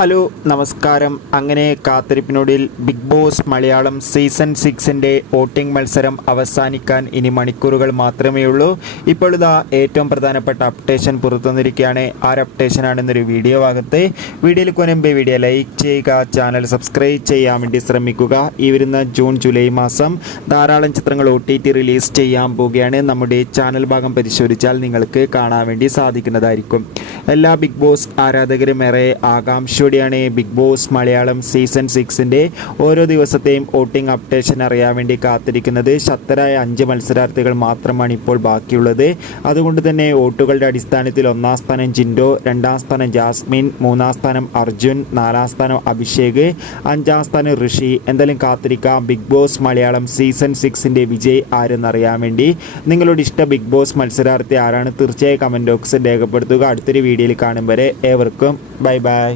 Hello നമസ്കാരം. അങ്ങനെ കാത്തിരിപ്പിനൊടുവിൽ Bigg Boss Malayalam season 6 voting മത്സരം അവസാനിക്കാൻ ഇനി മണിക്കൂറുകൾ മാത്രമേ ഉള്ളൂ. ഇപ്പോൾ ഇതാ ഏറ്റവും പ്രധാനപ്പെട്ട അപ്ഡേഷൻ പുറത്തുവന്നിരിക്കുകയാണ്. അപ്ഡേഷനാണെന്നൊരു വീഡിയോ ഭാഗത്ത് വീഡിയോയിൽ മുൻപേ വീഡിയോ ലൈക്ക് ചെയ്യുക, ചാനൽ സബ്സ്ക്രൈബ് ചെയ്യാൻ വേണ്ടി ശ്രമിക്കുക. ഈ വരുന്ന ജൂൺ ജൂലൈ മാസം ധാരാളം ചിത്രങ്ങൾ OTT റിലീസ് ചെയ്യാൻ പോവുകയാണ്. നമ്മുടെ ചാനൽ ഭാഗം പരിശോധിച്ചാൽ നിങ്ങൾക്ക് കാണാൻ വേണ്ടി സാധിക്കുന്നതായിരിക്കും. എല്ലാ ബിഗ് ബോസ് ആരാധകരും ഏറെ ആകാംക്ഷ ബിഗ് ബോസ് മലയാളം സീസൺ 6 ഓരോ ദിവസത്തെയും വോട്ടിംഗ് അപ്ഡേഷൻ അറിയാൻ വേണ്ടി കാത്തിരിക്കുന്നത്. ശക്തരായ 5 മത്സരാർത്ഥികൾ മാത്രമാണ് ഇപ്പോൾ ബാക്കിയുള്ളത്. അതുകൊണ്ട് തന്നെ വോട്ടുകളുടെ അടിസ്ഥാനത്തിൽ 1ാം സ്ഥാനം ജിൻഡോ, 2ാം സ്ഥാനം ജാസ്മിൻ, 3ാം സ്ഥാനം അർജുൻ, 4ാം സ്ഥാനം അഭിഷേക്, 5ാം സ്ഥാനം ഋഷി. എന്തായാലും കാത്തിരിക്കാം ബിഗ് ബോസ് മലയാളം സീസൺ 6 വിജയ് ആരെന്നറിയാൻ വേണ്ടി. നിങ്ങളുടെ ഇഷ്ട ബിഗ് ബോസ് മത്സരാർത്ഥി ആരാണ്? തീർച്ചയായും കമൻറ്റ് ബോക്സിൽ രേഖപ്പെടുത്തുക. അടുത്തൊരു വീഡിയോയിൽ കാണും വരെ ഏവർക്കും ബൈ ബൈ.